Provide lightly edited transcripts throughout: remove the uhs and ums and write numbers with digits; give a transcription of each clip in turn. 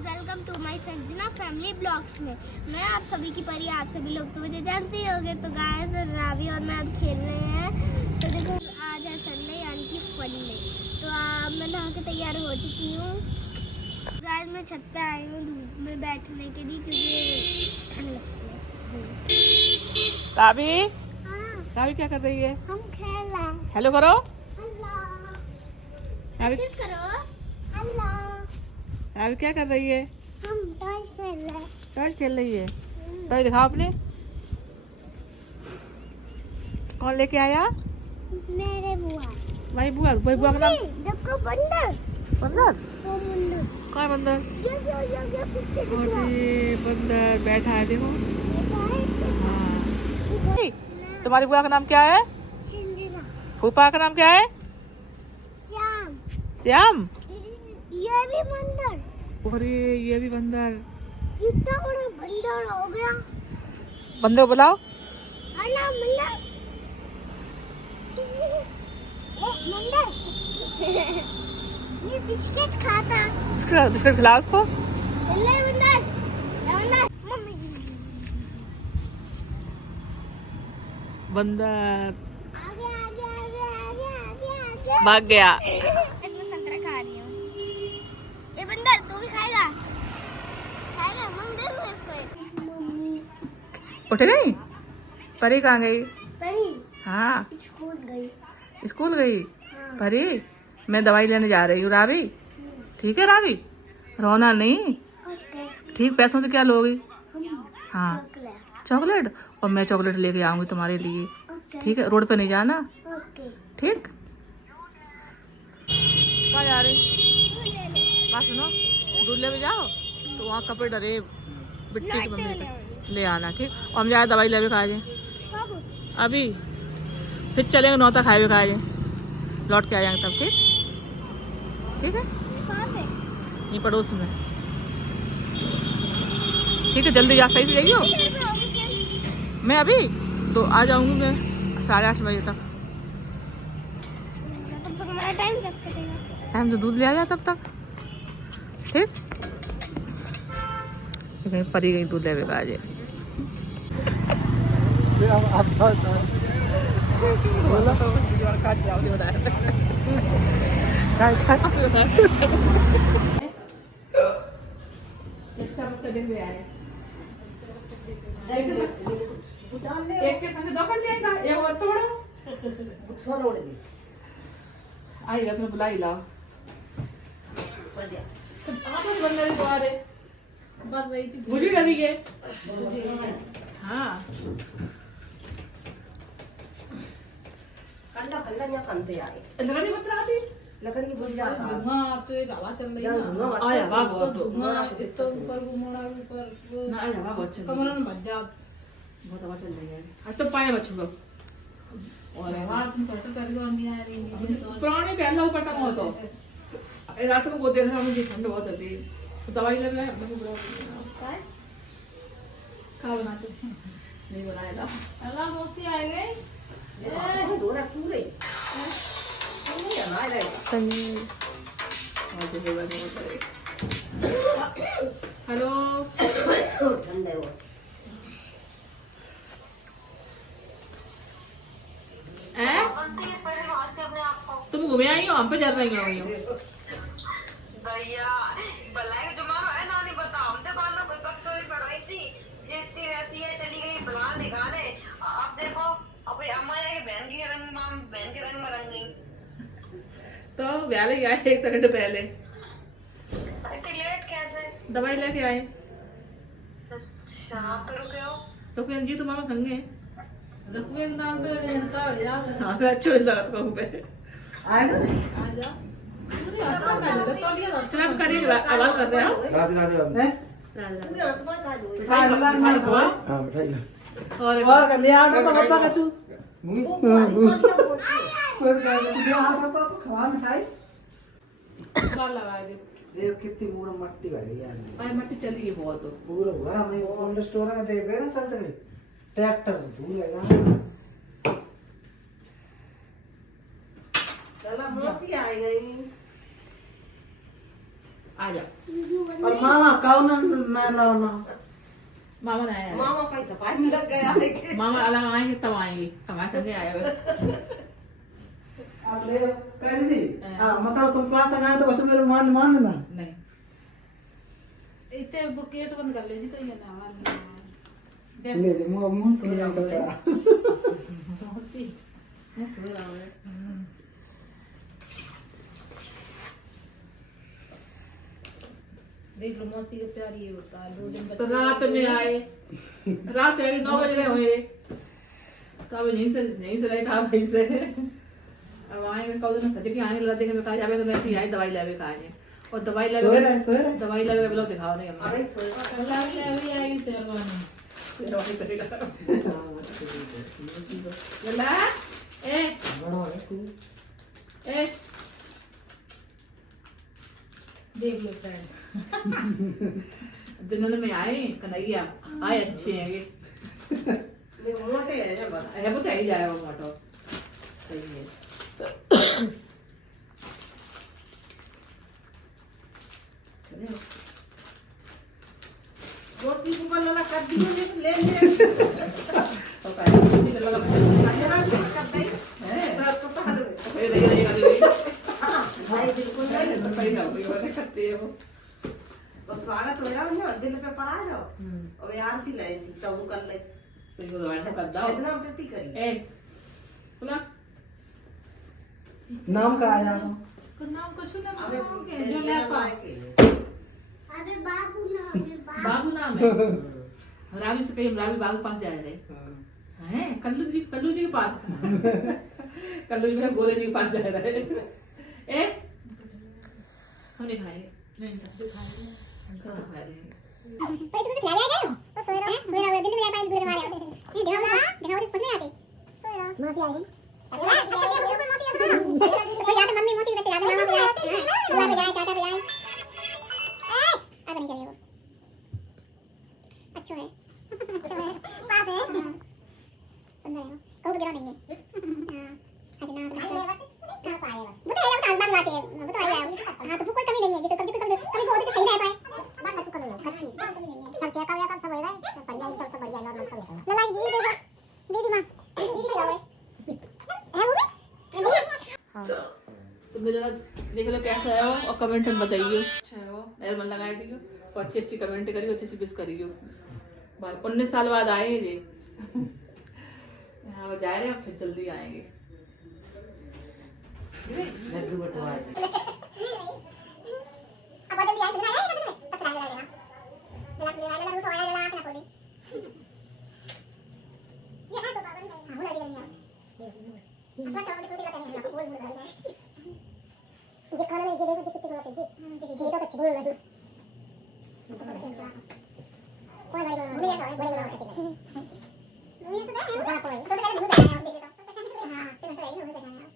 Welcome to my Sanjana family blogs में। मैं आप सभी की परी, आप सभी लोग तो मुझे जानते ही होंगे। तो गाइस रावी और मैं अब खेल रहे हैं। तो देखो आज है संडे यानी कि फन डे। तो मैं नहा के तैयार हो चुकी हूँ। गाइस मैं छत पे आई हूँ धूप में बैठने के लिए क्योंकि ठंड लगती है। रावी हाँ, रावी क्या कर रही है? हम खेल रहे हैं। हेलो करो। हेलो, रावी अच्छे से करो। हेलो, रावी क्या कर रही है? हम टॉय खेल रहे हैं। टॉय खेल रही है। टॉय दिखाओ अपने। कौन लेके आया? मेरे बुआ। भाई बुआ का नाम देखो बंदर। बंदर। वो बंदर। कौन है बंदर? ये पीछे दिख रहा है। अरे बंदर बैठा है देखो। हाँ। ना, तुम्हारी बुआ का नाम क्या है? संजना। फूफा का नाम क्या है? श्याम। श्याम। ये भी बंदर। अरे ये भी बंदर। कितना बड़ा बंदर हो गया। बंदर को बुलाओ। हेलो बंदर। बंदर ये बिस्किट खाता। बिस्किट खिलाओ उसको। ले बंदर, बंदर मम्मी। बंदर आगे आगे आगे आगे आगे आगे भाग गया। मैं संतरा खा रही हूँ। ये बंदर तू भी खाएगा? खाएगा? मम्मी दे दूँ इसको एक। मम्मी उठ गई? परी कहाँ गई? परी हाँ स्कूल गई। स्कूल गई। हाँ। परी मैं दवाई लेने जा रही हूँ। रावी ठीक है? रावी रोना नहीं। ओके। ठीक। पैसों से क्या लोगी? हाँ चॉकलेट। चॉकलेट। और मैं चॉकलेट लेके आऊंगी तुम्हारे लिए। ओके। ठीक है? रोड पे नहीं जाना। ओके। ठीक। कहाँ जा रही? ले ले। बात सुनो, दूध ले जाओ तो वहाँ कपड़े डरे बिट्टी की मम्मी पे ले आना। ठीक। और हम जाए दवाई ले खा जाए कब? अभी। फिर चलेंगे 9 तक हाईवे खाए जाए, लौट के आ जाएंगे तब। ठीक। ठीक है? कहाँ पे? ये पड़ोस में। ठीक है जल्दी जा, सही से जाइयो। मैं अभी तो आ जाऊंगी मैं 8:30 बजे तक। तब तक हमारा टाइम कैसे कटेगा? टाइम तो दूध ले आ जा तब तक। ठीक। कहीं परी गई दूध ले आ जाए। बोला तो काट जाओ बताया। अच्छा बच्चा दिन में आए। एक के संग दो कर लेगा, एक और तोड़ो। आई रस में बुलाई लाओ। आप बंदर को आ रहे बस रही थी मुझे लगी है। हाँ लकड़ी मत रहा थी। लकड़ी बुझ जाता है। धुआं तो एक हवा चल रही है ना। आया वाह बहुत धुआं इतना ऊपर घुमाना ऊपर ना आया वाह बहुत चल कमरा में बच जा। बहुत हवा चल रही है। आज तो पाए बचूंगा। और हवा तुम स्वेटर कर लो नहीं आ रही। पुराने पहला ऊपर टंगा हो तो रात को वो देख रहा मुझे ठंड बहुत होती है तो दवाई ले मैं अपने को बुला क्या बनाते हैं? नहीं बनाया था। अल्लाह दोस्ती आ गई। दोरा पूरे सही। हेलो ठंडे हो तुम घूमे आई हो, हम पे चल रही हो। भैया भलाई जुमा है ना नहीं बताओ हम तो बाल कोई बकचोदी कर रही थी जितनी वैसी है चली गई प्लान दिखाने। अब देखो अपनी अम्मा के बहन के रंग माम बहन के रंग में रंग गई। तो ब्याह लेके आए 1 सेकंड पहले। इतनी लेट कैसे? दवाई लेके आए। अच्छा आप तो रुके हो? तो फिर जी तुम्हारा संग है। रखवे के नाम पे रहता हो यार। हाँ मैं अच्छा लगा कहूँ पे। आएगा आ जा। पूरी हटवा कर दे तो लिया ना। चल हम करिए आवाज कर रहे हो। राधे राधे बाबू। हैं राजा। हाँ अल्लाह ना को हाँ मिठाई ला। और कर ले आटा पापा का छु मुंगी सर का ले आटा पापा खवा मिठाई बाल लगा दे। देख कितनी पूरा मट्टी भरी यार। भाई मट्टी चली गई बहुत। पूरा भरा नहीं कोल्ड स्टोर में दे ना चलते गए ट्रैक्टर से धूल लगा। चला मौसी आ गई। आ जा। और मामा कौन ना लाना मामा नहीं आया, मामा पैसा पाए में लग गया है कि मामा अलग आएंगे तब आएंगे, हमारे संगे आए हुए। आप ले कैसी सी मतलब तुम पास आ गए तो कसम मेरे मान ना नहीं इतने बुकेट बंद कर लो जी, तो ये ना ले ले मुंह से ले कपड़ा देख लो मौसी का प्यार ये होता है, 2 दिन तो रात में आए, रात के 9 बजे हुए, तब यहीं से रहे कहा भाई से अब आएंगे कल दिन सच के आने लगा देखे तो कहा जावे तो मैं ही आई दवाई लेवे कहा है और दवाई सोए रहे दवाई लेवे के लोग दिखाओ नहीं हमें। अरे सोएगा कल आवी आई शेरवानी दवाई करेगा लला ए बड़ा है तू ए देख लो फ्रेंड दिन में आए कन्हैया आए अच्छे हैं ये मोटे है बस है वो चाहिए जाए वो मोटो सही है। मौसी को बोला कर दी मुझे ले ले तो काय किसी का लगा कर दे है बस को पकड़ ले ये नहीं कर दे भाई बिल्कुल नहीं सही ना कोई बात करते हो और स्वागत हो रहा है ना दिल पे पड़ा है और यार थी ले तब कर ले सही को दवाई से कर दो इतना टट्टी करी ए बोला नाम का आया नाम कुछ ना अबे के जो ले पा अबे बाबू ना अबे बाबू नाम है रावी से कहीं रावी बाबू पास जा रहे हैं कल्लू जी के पास कल्लू जी में गोले जी के पास जा रहे हैं ए हमने खाए नहीं खाए सब खा रहे हैं भाई तू तो खिला गया क्या तो सो रहा है मेरा दिल्ली में पानी पूरे मारे ये दिखाओ तो पसंद आते सो रहा मौसी आई मम्मी मौसी बच्चे मामा बुलाए बुआ पे जाए चाचा पे जाए अब नहीं चलेगा अच्छा है पास है सुंदर है कहो गिरा नहीं है हां आज ना कहां आएगा वो तो आएगा बता बात है वो तो आएगा हां तो कोई कमी नहीं है ये तो कभी कभी बहुत सही रह पाए बात मत करो कमी नहीं है सब चेक आया सब होएगा सब बढ़िया एकदम सब बढ़िया नॉर्मल सब होगा ललाई जी देखो दीदी मां दीदी भी लाओ है वो हाँ तो मेरा देख लो कैसा है और कमेंट में बताइए अच्छा है वो नजर मन लगाए दियो और अच्छी अच्छी कमेंट करियो अच्छी अच्छी विश करियो 19 साल बाद आए ये यहाँ जा रहे हैं फिर जल्दी आएंगे लड्डू बटवा अब बदल दिया सुना है बदल में तब लगा देना लगा तो आया लगा अपना खोली ये है तो बाबा हां बोला दिया अच्छा चलो देखो दिला करने बोल बोल ये खाना में देखो कितने बोला जी जी तो अच्छी बोल रहा है कोई भाई बोल मुझे तो बड़े बोला करते हैं मुझे तो है वो कोई तो पहले मुझे बताया हम देखे तो हां चलो तो यही मुझे बताया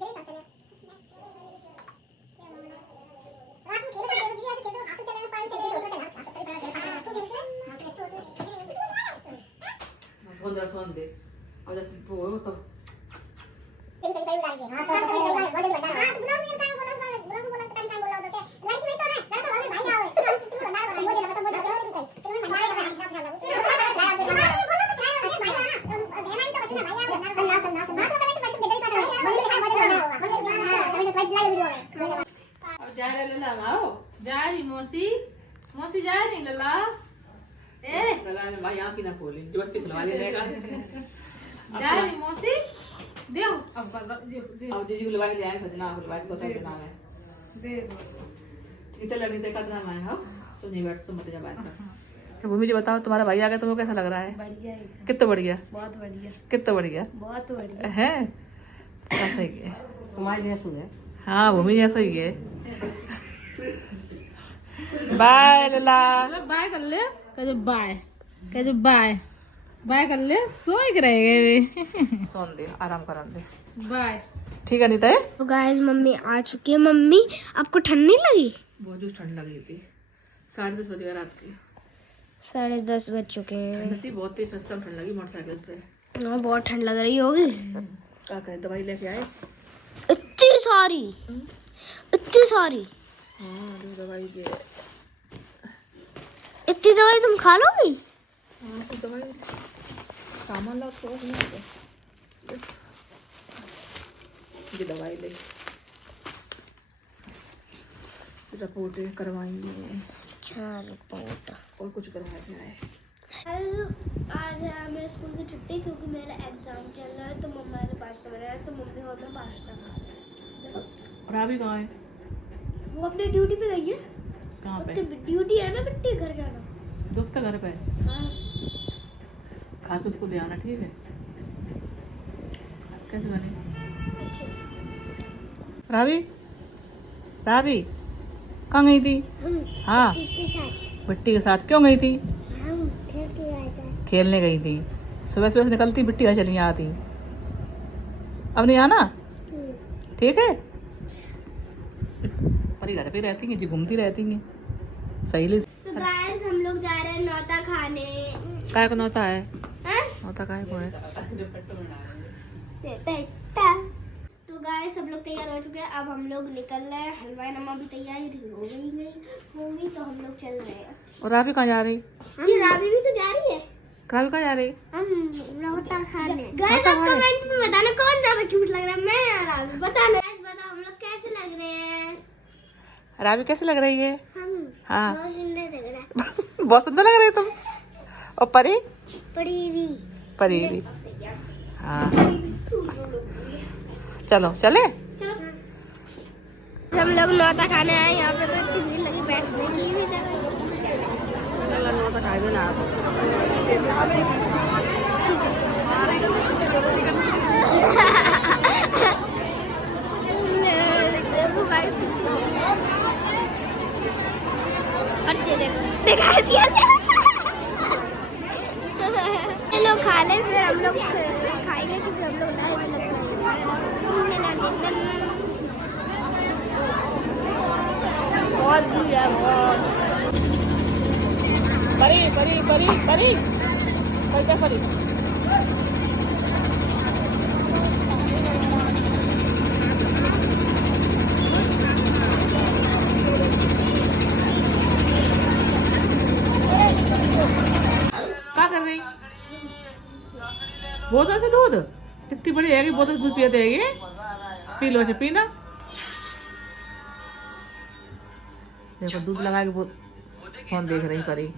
यही तो चले रात में खेल कर दिया ऐसे खेल चले पानी चले तो चला सोन दे और जैसे वो तो कहीं कहीं उड़ा लिए हां तो बदल बता हां तो ब्लॉग में काम बोला पता नहीं काम बोला होता है लड़की नहीं तो ना लड़का भाई भाई आओ मुझे लगा तो मुझे तो नहीं भाई भाई हिसाब से अब जा रहे लला आओ जा रही मौसी मौसी जा रही लला ए लला ने भाई आंख ही ना खोली जबरदस्ती खुलवा लेगा जा रही मौसी देव अब कर दे अब जीजी को लगा के आए सजना को लगा के तो क्या नाम है दे ठीक चल अभी तक का नाम है हां तो नहीं बैठ तो मत जा बात कर तो भूमि जी बताओ तुम्हारा भाई आ गया तुम्हें कैसा लग रहा है बढ़िया है कितना बढ़िया बहुत बढ़िया कितना बढ़िया बहुत बढ़िया है ऐसा ही है तुम्हारे जैसा है हाँ भूमि जैसा ही है बाय लला बाय कर ले कह बाय बाय कर ले सोई के रहेगा सोन दे आराम करन दे बाय ठीक है नीता तो गाइस मम्मी आ चुकी है मम्मी आपको ठंड नहीं लगी बहुत जो ठंड लगी थी 10:30 बज गए रात के 10:30 बज चुके हैं ठंड थी बहुत तेज रास्ते में ठंड लगी मोटरसाइकिल से हाँ बहुत ठंड लग रही होगी क्या करें दवाई लेके आए इतनी सारी हाँ जो दवाई दे। इतनी दवाई तुम खा लोगी? हाँ तो दवाई सामान ला तो ये दवाई ले, रिपोर्ट करवाएंगे। अच्छा रिपोर्ट और कुछ करवा जाए। आज है मेरे स्कूल की छुट्टी क्योंकि मेरा एग्जाम चल रहा है, तो मम्मा ने पास्ता बनाया, तो मम्मी और मैं पास्ता खा रहे हैं। देखो रावी कहाँ है? वो अपनी ड्यूटी पे गई है। कहाँ पे? उसकी ड्यूटी है ना बिट्टी घर जाना। दोस्त का घर पे है। हाँ खा के उसको ले आना, ठीक है? कैसे बने? अच्छे। रावी रावी कहाँ गई थी? हाँ के साथ बिट्टी के साथ। क्यों गई थी? हम खेल के आए थे। खेलने गई थी। सुबह सुबह से निकलती बिट्टी घर चली आती। अब नहीं आना, ठीक है? परी घर पे रहती हैं जी, घूमती रहती हैं सहेली। तो गाइस हम लोग जा रहे हैं नौता खाने। काय को नौता है? हैं? नौता काय को है? पेटा। तो गाइस सब लोग तैयार हो चुके हैं, अब हम लोग निकल रहे हैं। हलवाई नम्मा भी तैयार होगी तो हम लोग चल रहे हैं। और रावी कहाँ जा रही? ये रावी भी तो जा रही है। रावी कहाँ जा रही? हम नौता खाने। गाइस आप कमेंट में बताना कौन ज्यादा क्यूट लग रहा है, मैं या रावी? बताना। गाइस बताओ हम लोग कैसे लग रहे हैं। रावी कैसे लग रही है? हम हाँ बहुत सुंदर लग रहा है। बहुत सुंदर लग रही है तुम। और परी? परी भी। परी भी। हाँ परी भी सुंदर लग रही है। चलो चले। चलो हम लोग नौता खाने आए। यहाँ पे तो इतनी भीड़ लगी, बैठने की भी जगह देखो गाइस कितनी भीड़ है। और ये देखो दिखा दिया। ये लोग खा ले फिर हम लोग खाएंगे, क्योंकि हम लोग लाए भी लगते हैं। बहुत भीड़ है बहुत। परी परी परी परी क्या परी? क्या कर रही? बोतल से दूध? इतनी बड़ी है कि बोतल दूध पिए देगी? पी लो, पीना। देखो दूध लगा के फोन देख रही परी।